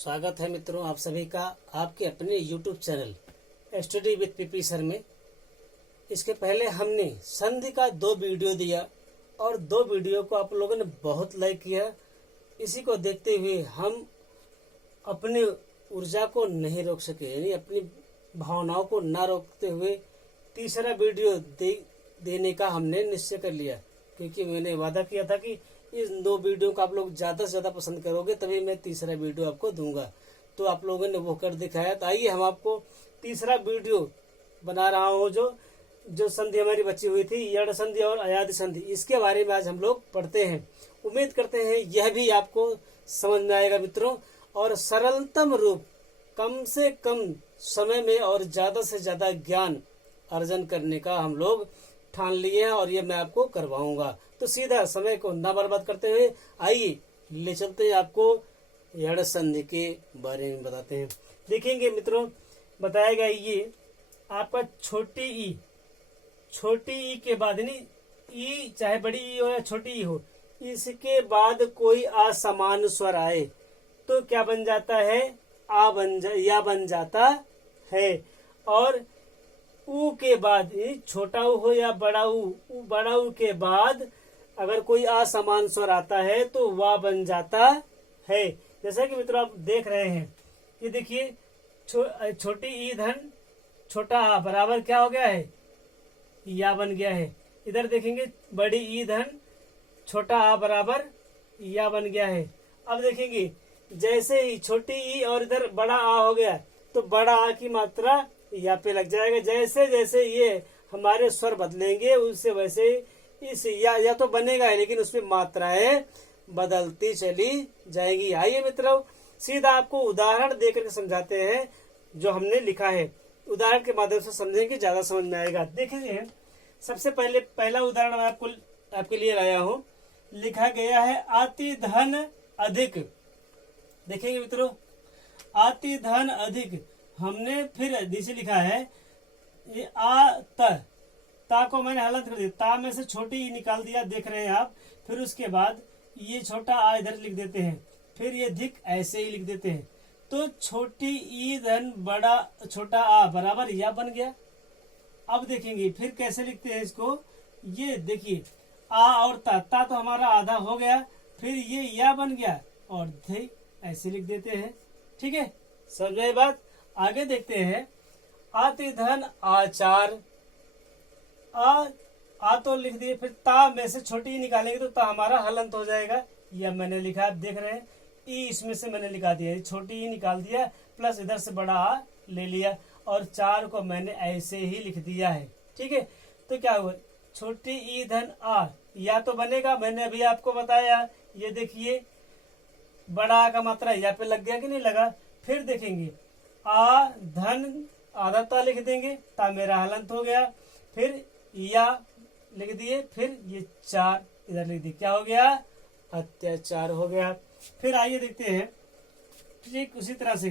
स्वागत है मित्रों आप सभी का आपके अपने YouTube channel study with PP sir में। इसके पहले हमने संधि का 2 वीडियो दिया और 2 वीडियो को आप लोगों ने बहुत लाइक किया। इसी को देखते हुए हम अपनी ऊर्जा को नहीं रोक सके, यानी अपनी भावनाओं को ना रोकते हुए तीसरा वीडियो देने का हमने निश्चय कर लिया, क्योंकि मैंने वादा किया था कि इस 2 वीडियो को आप लोग ज़्यादा से ज़्यादा पसंद करोगे तभी मैं तीसरा वीडियो आपको दूंगा। तो आप लोगों ने वो कर दिखाया। तो आइए हम आपको तीसरा वीडियो बना रहा हूँ जो संधि हमारी बची हुई थी, यड़ संधि और अयादि संधि, इसके बारे में आज हम लोग पढ़ते हैं। उम्मीद करते हैं यह भी आपको समझ में आएगा मित्रों, और सरलतम रूप कम से कम समय में और ज़्यादा से ज़्यादा ज्ञान अर्जन करने का हम लोग ठान लिए हैं और ये मैं आपको करवाऊंगा। तो सीधा समय को ना बर्बाद करते हुए आइए ले चलते हैं, आपको यड़ संधि के बारे में बताते हैं। देखेंगे मित्रों, बताया गया ये आपका छोटी ई के बाद, नहीं ई चाहे बड़ी ई हो या छोटी ई हो, इसके बाद कोई असमान स्वर आए तो क्या बन जाता है, या बन जाता है। और ऊ के बाद, छोटा ऊ हो या बड़ा ऊ के बाद अगर कोई असमान स्वर आता है तो वा बन जाता है। जैसा कि मित्रों आप देख रहे हैं, ये देखिए छोटी ई धन छोटा आ बराबर क्या हो गया है, या बन गया है। इधर देखेंगे बड़ी ई धन छोटा आ बराबर या बन गया है। अब देखेंगे जैसे ही छोटी ई और इधर बड़ा आ हो गया तो बड़ा आ की मात्रा या पे लग जाएगा। जैसे जैसे ये हमारे स्वर बदलेंगे उससे वैसे इस या तो बनेगा है, लेकिन उसमें मात्राएं बदलती चली जाएगी। आइए मित्रों सीधा आपको उदाहरण देकर के समझाते हैं जो हमने लिखा है। उदाहरण के माध्यम से समझेंगे, ज्यादा समझ में आएगा। देखिए सबसे पहला उदाहरण मैं आपके लिए लाया हूँ। लिखा गया है अति धन अधिक। देखेंगे मित्रों, अति धन अधिक, हमने फिर नीचे लिखा है ये ता को मैंने हलंत कर दिया, ता में से छोटी ई निकाल दिया, देख रहे हैं आप। फिर उसके बाद ये छोटा आ इधर लिख देते हैं, फिर ये धिक ऐसे ही लिख देते हैं। तो छोटी ई धन बड़ा छोटा आ बराबर या बन गया। अब देखेंगे फिर कैसे लिखते हैं इसको। ये देखिए आ और ता तो हमारा आधा हो गया, फिर ये या बन गया और धिक ऐसे लिख देते हैं। ठीक है, समझे बात। आगे देखते हैं अति धन आचार। आ तो लिख दिए, फिर ता में से छोटी निकालेंगे तो ता हमारा हलंत हो जाएगा। यह मैंने लिखा, आप देख रहे हैं ई इसमें से मैंने लिखा दिया, छोटी ई निकाल दिया प्लस इधर से बड़ा आ ले लिया और 4 को मैंने ऐसे ही लिख दिया है। ठीक है, तो क्या हुआ, छोटी ई धन आ या तो बनेगा, मैंने अभी आपको बताया। ये देखिए बड़ा आ का मात्रा या पे लग गया कि नहीं लगा। फिर देखेंगे आ धन आधा ता लिख देंगे, ता मेरा हलंत हो गया, फिर या लिख दिए, फिर ये 4 इधर लिख दिए, क्या हो गया, अत्याचार हो गया। फिर आइए देखते हैं ठीक उसी तरह से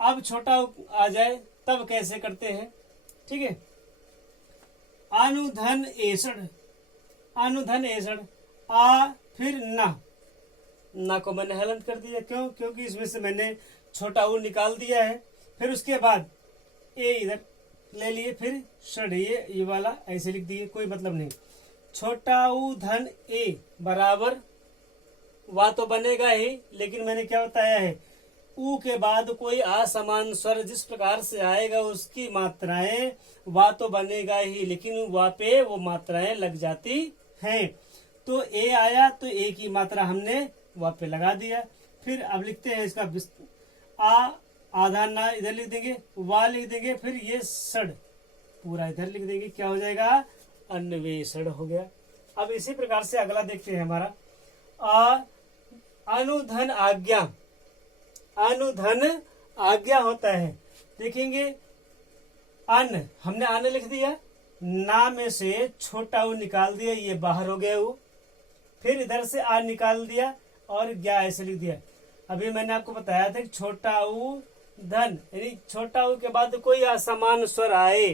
अब छोटा आ जाए तब कैसे करते हैं। ठीक है, अनुधन एसण, आ फिर ना को मैंने हलंत कर दिया, क्यों, क्योंकि इसमें से मैंने छोटा ऊ निकाल दिया है। फिर उसके बाद ए इधर ले लिए, फिर षड ये वाला ऐसे लिख दिए, कोई मतलब नहीं। छोटा ऊ धन ए बराबर वा तो बनेगा ही, लेकिन मैंने क्या बताया है, ऊ के बाद कोई असमान स्वर जिस प्रकार से आएगा उसकी मात्राएं वा तो बनेगा ही, लेकिन वा पे वो मात्राएं लग जाती हैं। तो ए आया तो ए की मात्रा हमने वा पे लगा दिया। फिर अब लिखते हैं इसका आधा ना इधर लिख देंगे, वा लिख देंगे, फिर ये सड़ पूरा इधर लिख देंगे, क्या हो जाएगा, अन्वेषण हो गया। अब इसी प्रकार से अगला देखते हैं हमारा अनुधन आज्ञा। अनुधन आज्ञा होता है, देखेंगे हमने आने लिख दिया, ना में से छोटा ऊ निकाल दिया, ये बाहर हो गया ऊ, फिर इधर से आ निकाल दिया और ज्ञा ऐसे लिख दिया। अभी मैंने आपको बताया था कि छोटा ऊ धन, यानी छोटा ऊ के बाद कोई असमान स्वर आए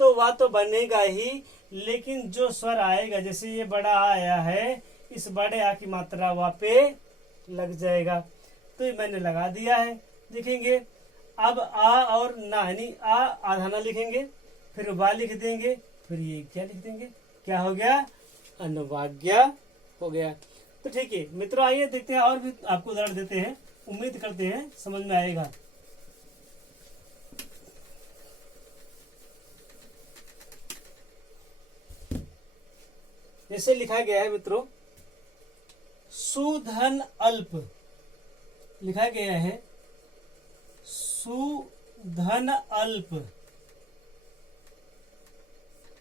तो वह तो बनेगा ही, लेकिन जो स्वर आएगा, जैसे ये बड़ा आया है, इस बड़े आ की मात्रा वहां पे लग जाएगा। तो ये मैंने लगा दिया है। लिखेंगे अब आ और ना, यानी आ आधा ना लिखेंगे, फिर वा लिख देंगे, फिर ये क्या लिख देंगे, क्या हो गया, अनुवाज्ञा हो गया। तो ठीक है मित्रों, आइए देखते हैं और भी आपको उदाहरण देते हैं, उम्मीद करते हैं समझ में आएगा। जैसे लिखा गया है मित्रों, सुधन अल्प, लिखा गया है सुधन अल्प,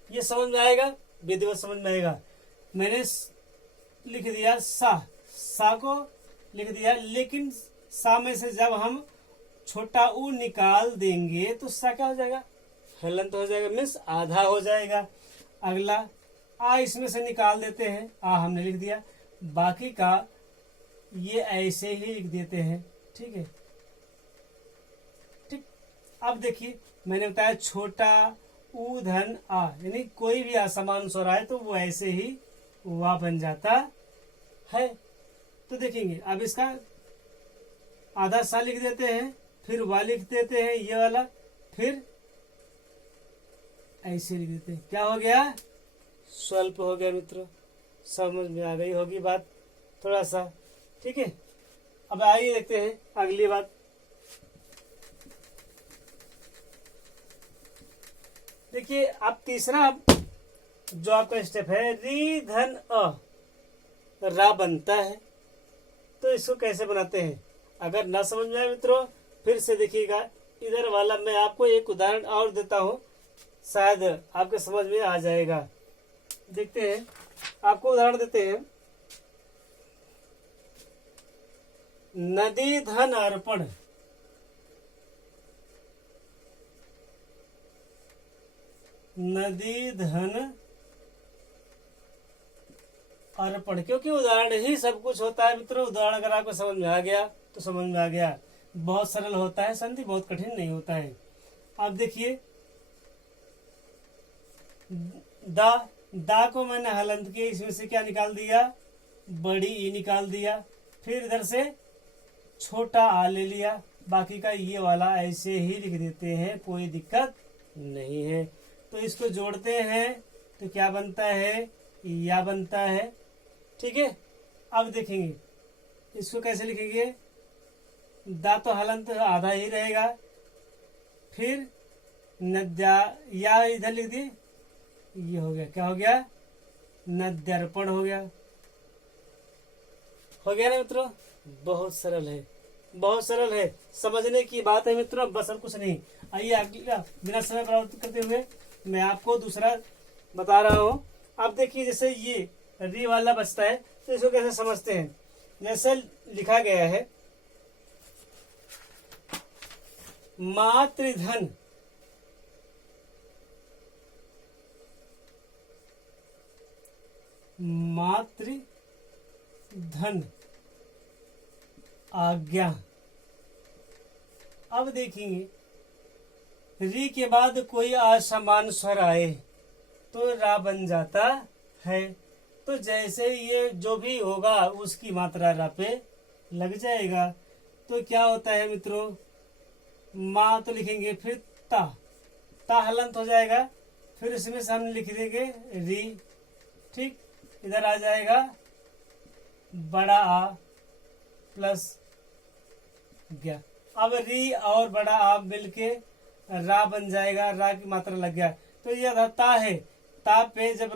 ये समझ में आएगा, विधिवत समझ में आएगा। मैंने लिख दिया सा को लिख दिया, लेकिन सा में से जब हम छोटा ऊ निकाल देंगे तो सा क्या हो जाएगा, हलंत हो जाएगा, मीन्स आधा हो जाएगा। अगला आ इसमें से निकाल देते हैं, आ हमने लिख दिया, बाकी का ये ऐसे ही लिख देते हैं। ठीक है, ठीक। अब देखिए मैंने बताया छोटा ऊ धन आ, यानी कोई भी असमान स्वर आए तो वो ऐसे ही वा बन जाता है। तो देखेंगे अब इसका आधा सा लिख देते हैं, फिर वा लिख देते हैं ये वाला, फिर ऐसे लिख देते हैं, क्या हो गया, स्वल्प हो गया। मित्रों समझ में आ गई होगी बात थोड़ा सा, ठीक है। अब आइए देखते हैं अगली बात। देखिए अब तीसरा जो आपका स्टेप है, री धन अ, रा बनता है, तो इसको कैसे बनाते हैं, अगर ना समझ में आए मित्रों फिर से देखिएगा। इधर वाला मैं आपको एक उदाहरण और देता हूं, शायद आपके समझ में आ जाएगा। देखते हैं, आपको उदाहरण देते हैं। नदी धन अर्पण, नदी धन अर्पण, क्योंकि उदाहरण ही सब कुछ होता है मित्रों। उदाहरण अगर आपको समझ में आ गया तो समझ में आ गया, बहुत सरल होता है, संधि बहुत कठिन नहीं होता है। अब देखिए दा को मैंने हलंत किया, इसमें से क्या निकाल दिया, बड़ी ई निकाल दिया, फिर इधर से छोटा आ ले लिया, बाकी का ये वाला ऐसे ही लिख देते हैं, कोई दिक्कत नहीं है। तो इसको जोड़ते हैं तो क्या बनता है, या बनता है। ठीक है, अब देखेंगे इसको कैसे लिखेंगे, दा तो हलंत आधा ही रहेगा, फिर नद्या या इधर लिख दिए, ये हो गया, क्या हो गया, नद्यर्पण हो गया। हो गया ना मित्रों, बहुत सरल है, बहुत सरल है, समझने की बात है मित्रों, बस और कुछ नहीं। आइए अगला बिना समय बर्बाद करते हुए मैं आपको दूसरा बता रहा हूँ। अब देखिए जैसे ये री वाला बचता है, तो इसको कैसे समझते हैं। जैसे लिखा गया है मातृधन, मातृधन आज्ञा। अब देखेंगे री के बाद कोई असमान स्वर आए तो रा बन जाता है। तो जैसे ये जो भी होगा उसकी मात्रा रा पे लग जाएगा। तो क्या होता है मित्रों, माँ तो लिखेंगे, फिर ता हलंत हो जाएगा, फिर इसमें से हम लिख देंगे री। ठीक, इधर आ जाएगा बड़ा आ प्लस गया। अब री और बड़ा आ मिलके रा बन जाएगा, रा की मात्रा लग गया। तो ये आधा ता है, ता पे जब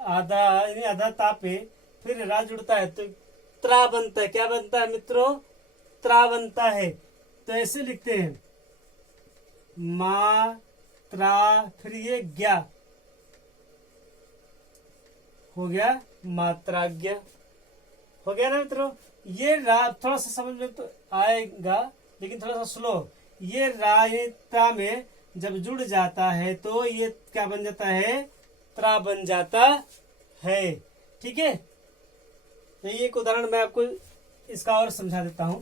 आधा ता पे फिर रा जुड़ता है तो त्रा बनता है। क्या बनता है मित्रों, त्रा बनता है। तो ऐसे लिखते हैं मा त्रा, फिर ये ज्ञा हो गया, मात्राज्ञा हो गया ना मित्रों। ये रा थोड़ा सा समझ में तो आएगा, लेकिन थोड़ा सा स्लो। ये रा ये ता में जब जुड़ जाता है तो ये क्या बन जाता है, त्रा बन जाता है। ठीक है, तो ये एक उदाहरण मैं आपको इसका और समझा देता हूं।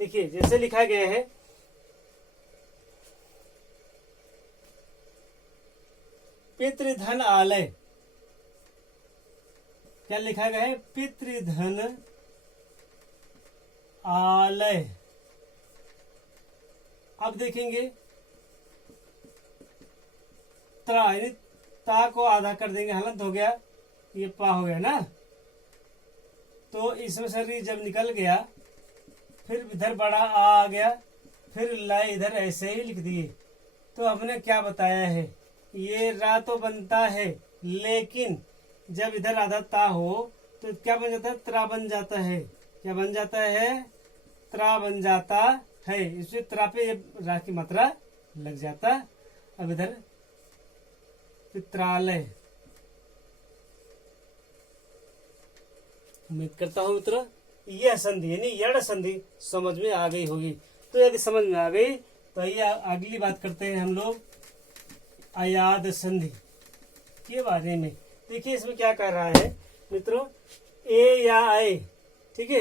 देखिए जैसे लिखा गया है पितृधन आलय, क्या लिखा गया है, पितृधन आलय। अब देखेंगे त्रा, यानी ता को आधा कर देंगे, हलंत हो गया, ये पा हो गया ना। तो इसमें से जब निकल गया, फिर इधर बड़ा आ गया, फिर ला इधर ऐसे ही लिख दिए। तो हमने क्या बताया है, ये रा तो बनता है, लेकिन जब इधर आधा ता हो तो क्या बन जाता है, त्रा बन जाता है। क्या बन जाता है, त्रा बन जाता है। इसमें त्रा पे रा की मात्रा लग जाता। अब इधर पित्रालय। उम्मीद करता हूँ मित्रों यह संधि यानी यड़ संधि समझ में आ गई होगी। तो यदि समझ में आ गई तो आइए अगली बात करते हैं हम लोग अयाद संधि के बारे में। देखिए इसमें क्या कर रहा है मित्रों, ए या आए, ठीक है,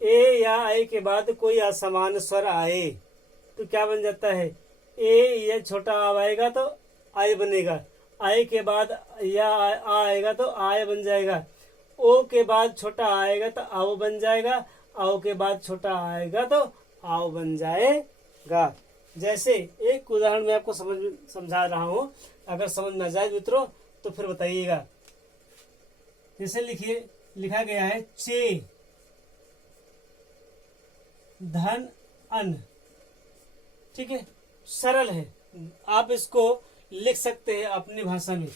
ए या आए के बाद कोई असमान स्वर आए तो क्या बन जाता है, ए या छोटा आ आएगा तो आय बनेगा, आय के बाद या आ आएगा तो आय बन जाएगा, ओ के बाद छोटा आएगा तो आओ बन जाएगा, आओ के बाद छोटा आएगा तो आओ बन जाएगा। जैसे एक उदाहरण मैं आपको समझा रहा हूं, अगर समझ में आ जाए मित्रों तो फिर बताइएगा। जैसे लिखिए, लिखा गया है चे धन अन, ठीक है, सरल है, आप इसको लिख सकते हैं अपनी भाषा में।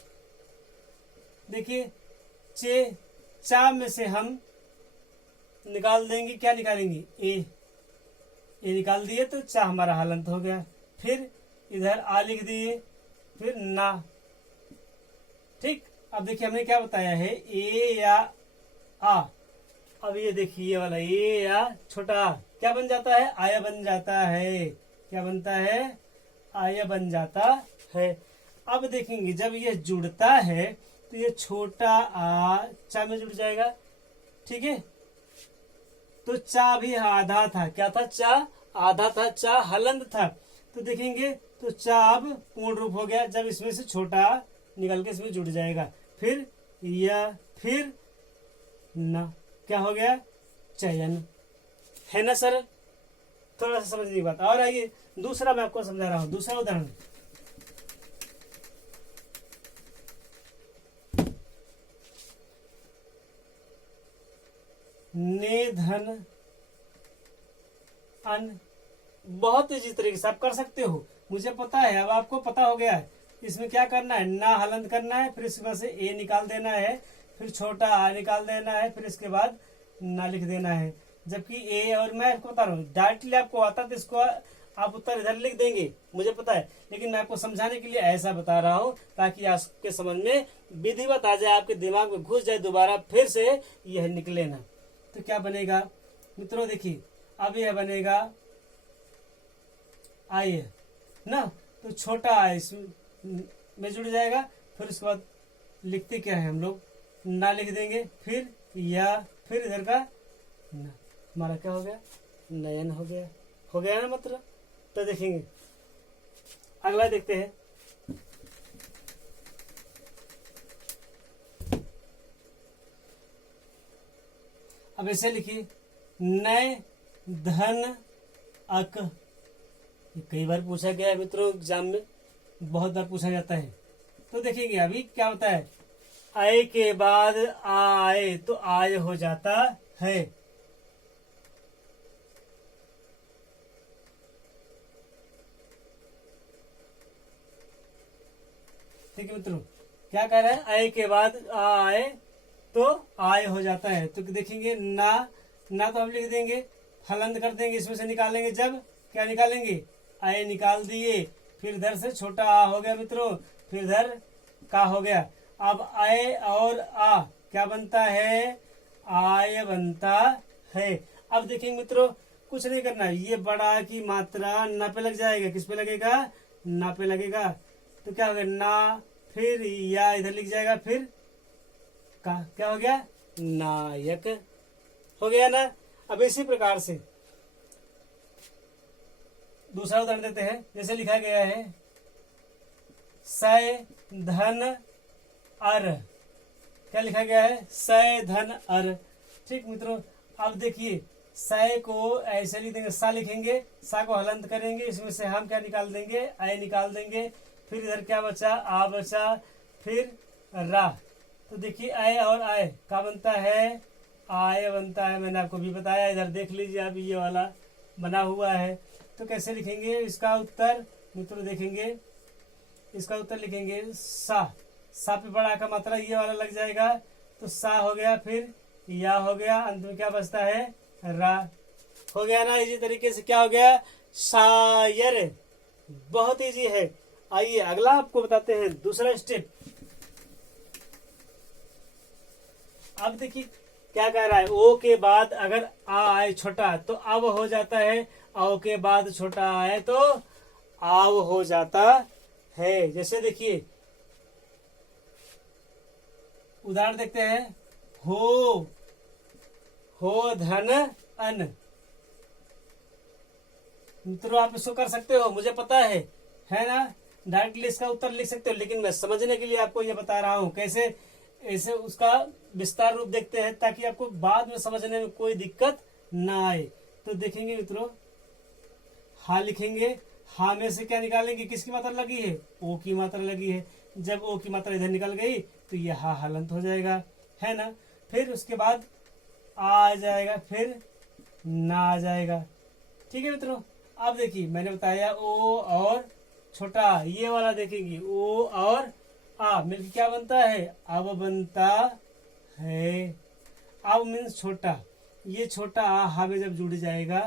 देखिए चे, चा में से हम निकाल देंगे, क्या निकालेंगे, ए निकाल दिए तो चा हमारा हलंत हो गया। फिर इधर आ लिख दिए, फिर ना, ठीक। अब देखिए हमने क्या बताया है, ए या आ। अब ये देखिए ये वाला ए या छोटा आ क्या बन जाता है, आया बन जाता है। क्या बनता है, आया बन जाता है। अब देखेंगे जब ये जुड़ता है तो ये छोटा आ चा में जुड़ जाएगा, ठीक है। तो चा भी आधा था, क्या था, चा आधा था, चा हलंत था। तो देखेंगे तो चा अब पूर्ण रूप हो गया जब इसमें से छोटा निकल के इसमें जुड़ जाएगा। फिर या, फिर ना, क्या हो गया, चयन, है ना सर। थोड़ा सा समझने की बात। और आइए दूसरा मैं आपको समझा रहा हूं, दूसरा उदाहरण। ने धन अन, बहुत इसी तरीके से आप कर सकते हो, मुझे पता है, अब आपको पता हो गया है। इसमें क्या करना है, ना हलंत करना है, फिर इसमें से ए निकाल देना है, फिर छोटा आ निकाल देना है, फिर इसके बाद ना लिख देना है। जबकि ए, और मैं आपको बता रहा हूँ डायरेक्टली आपको आता तो इसको आप उत्तर इधर लिख देंगे, मुझे पता है, लेकिन मैं आपको समझाने के लिए ऐसा बता रहा हूँ ताकि आपके समझ में विधिवत आ जाए, आपके दिमाग में घुस जाए, दोबारा फिर से यह निकले ना। तो क्या बनेगा मित्रों, देखिए अब यह बनेगा आय ना, तो छोटा आय इसमें जुड़ जाएगा। फिर उसके बाद लिखते क्या है हम लोग, ना लिख देंगे, फिर या, फिर इधर का ना, हमारा क्या हो गया, नयन हो गया, हो गया ना मतलब। तो देखेंगे अगला देखते हैं। अब ऐसे लिखिए, नय धन अक, कई बार पूछा गया है मित्रों एग्जाम में, बहुत बार पूछा जाता है। तो देखेंगे अभी क्या होता है, आय के बाद आए तो आय हो जाता है। ठीक है मित्रों, क्या कह रहा है, आय के बाद आए तो आय हो जाता है। तो देखेंगे ना, ना तो हम लिख देंगे, हलंत कर देंगे, इसमें से निकालेंगे, जब क्या निकालेंगे, आय निकाल दिए, फिर इधर से छोटा आ हो गया मित्रों, फिर इधर का हो गया। अब आय और आ क्या बनता है, आय बनता है। अब देखेंगे मित्रों कुछ नहीं करना, ये बड़ा की मात्रा ना पे लग जाएगा, किस पे लगेगा, ना पे लगेगा। तो क्या हो गया, ना, फिर या इधर लिख जाएगा, फिर का, क्या हो गया, नायक हो गया ना। अब इसी प्रकार से दूसरा उदाहरण देते हैं। जैसे लिखा गया है, सय धन अर, क्या लिखा गया है, सय धन अर। ठीक मित्रों, अब देखिए सय को ऐसे लिख देंगे, सा लिखेंगे, सा को हलंत करेंगे, इसमें से हम क्या निकाल देंगे, आय निकाल देंगे। फिर इधर क्या बचा, आ बचा, फिर रा। तो देखिए आय और आय का बनता है, आय बनता है, मैंने आपको भी बताया। इधर देख लीजिए आप, ये वाला बना हुआ है। तो कैसे लिखेंगे इसका उत्तर मित्रों, देखेंगे इसका उत्तर लिखेंगे सा। सा पे बड़ा का मात्रा ये वाला लग जाएगा, तो सा हो गया, फिर या हो गया, अंत में क्या बचता है, रा। हो गया ना इसी तरीके से, क्या हो गया, शायर। बहुत इजी है। आइए अगला आपको बताते हैं, दूसरा स्टेप। अब देखिए क्या कह रहा है, ओ के बाद अगर आ आए छोटा तो अब हो जाता है, आओ के बाद छोटा आए तो आव हो जाता है। जैसे देखिए उदाहरण देखते हैं, हो धन अन। मित्रों आप इसको कर सकते हो, मुझे पता है ना, डायरेक्टली इसका उत्तर लिख सकते हो, लेकिन मैं समझने के लिए आपको ये बता रहा हूँ कैसे। ऐसे उसका विस्तार रूप देखते हैं ताकि आपको बाद में समझने में कोई दिक्कत ना आए। तो देखेंगे मित्रों, हा लिखेंगे, हा में से क्या निकालेंगे, किसकी मात्रा लगी है, ओ की मात्रा लगी है। जब ओ की मात्रा इधर निकल गई तो यह हा हलंत हो जाएगा, है ना। फिर उसके बाद आ जाएगा, फिर ना आ जाएगा। ठीक है मित्रों। अब देखिए मैंने बताया ओ और छोटा, ये वाला देखेंगे, ओ और आ मिलकर क्या बनता है, अब बनता है। अब मीन्स छोटा, ये छोटा आ हा में जब जुड़ जाएगा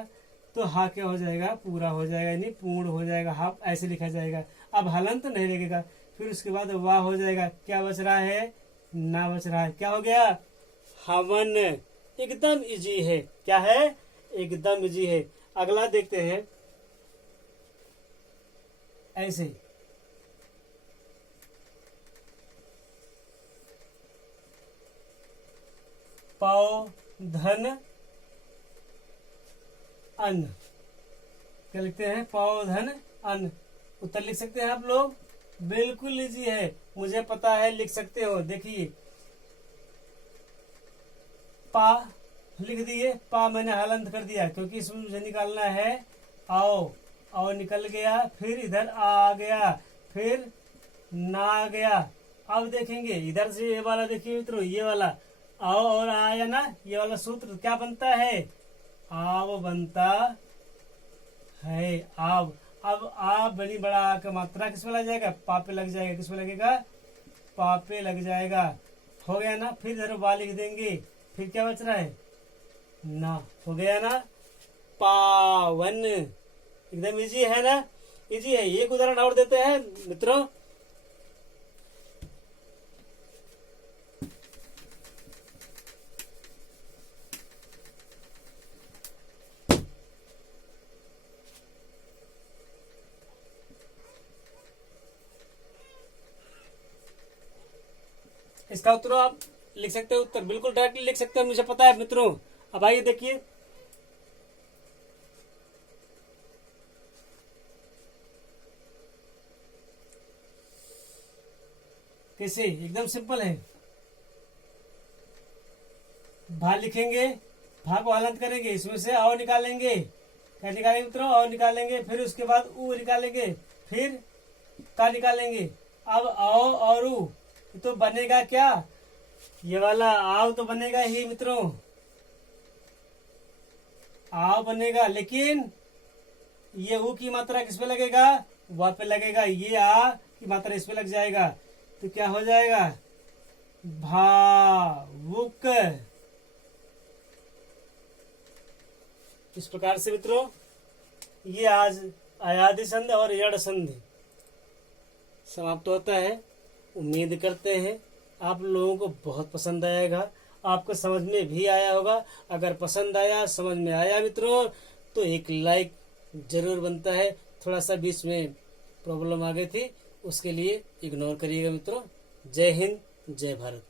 तो हा क्या हो जाएगा, पूरा हो जाएगा, यानी पूर्ण हो जाएगा, हा ऐसे लिखा जाएगा। अब हलंत नहीं लगेगा। फिर उसके बाद वाह हो जाएगा, क्या बच रहा है, ना बच रहा है, क्या हो गया, हवन। एकदम इजी है, क्या है, एकदम इजी है। अगला देखते हैं, ऐसे पाओ धन अन्न, क्या लिखते हैं, पाओ धन अन्न। उत्तर लिख सकते हैं आप लोग, बिल्कुल इजी है, मुझे पता है, लिख सकते हो। देखिए पा लिख दिए, पा मैंने हलंत कर दिया क्योंकि इसमें मुझे निकालना है आओ। आओ निकल गया, फिर इधर आ गया, फिर ना आ गया। अब देखेंगे इधर से ये वाला, देखिए मित्रों ये वाला आओ और आया ना, ये वाला सूत्र क्या बनता है, आव बनता है, आव। अब आ बड़ी बड़ा आ का मात्रा किस में लग जाएगा, पा पे लग जाएगा, किस में लगेगा, पा पे लग जाएगा। हो गया ना। फिर इधर वा लिख देंगे, फिर क्या बच रहा है, ना। हो गया ना, पावन। एकदम इजी है ना, इजी है। एक उदाहरण और देते हैं मित्रों, इसका उत्तर आप लिख सकते हो, उत्तर बिल्कुल डायरेक्टली लिख सकते हो, मुझे पता है मित्रों। अब आइए देखिए, कैसे, एकदम सिंपल है। भा लिखेंगे, भा को हलंत करेंगे, इसमें से आओ निकालेंगे, क्या निकालेंगे मित्रों, आओ निकालेंगे, फिर उसके बाद ऊ निकालेंगे, फिर का निकालेंगे। अब आओ और ऊ तो बनेगा क्या, ये वाला आव तो बनेगा ही मित्रों, आव बनेगा, लेकिन ये ऊ की मात्रा किस पे लगेगा, वा पे लगेगा, ये आ की मात्रा इस पे लग जाएगा, तो क्या हो जाएगा, भावुक। इस प्रकार से मित्रों ये आज अयादि संधि और यड़ संधि समाप्त होता है। उम्मीद करते हैं आप लोगों को बहुत पसंद आएगा, आपको समझ में भी आया होगा। अगर पसंद आया, समझ में आया मित्रों, तो एक लाइक जरूर बनता है। थोड़ा सा बीच में प्रॉब्लम आ गई थी, उसके लिए इग्नोर करिएगा मित्रों। जय हिंद, जय भारत।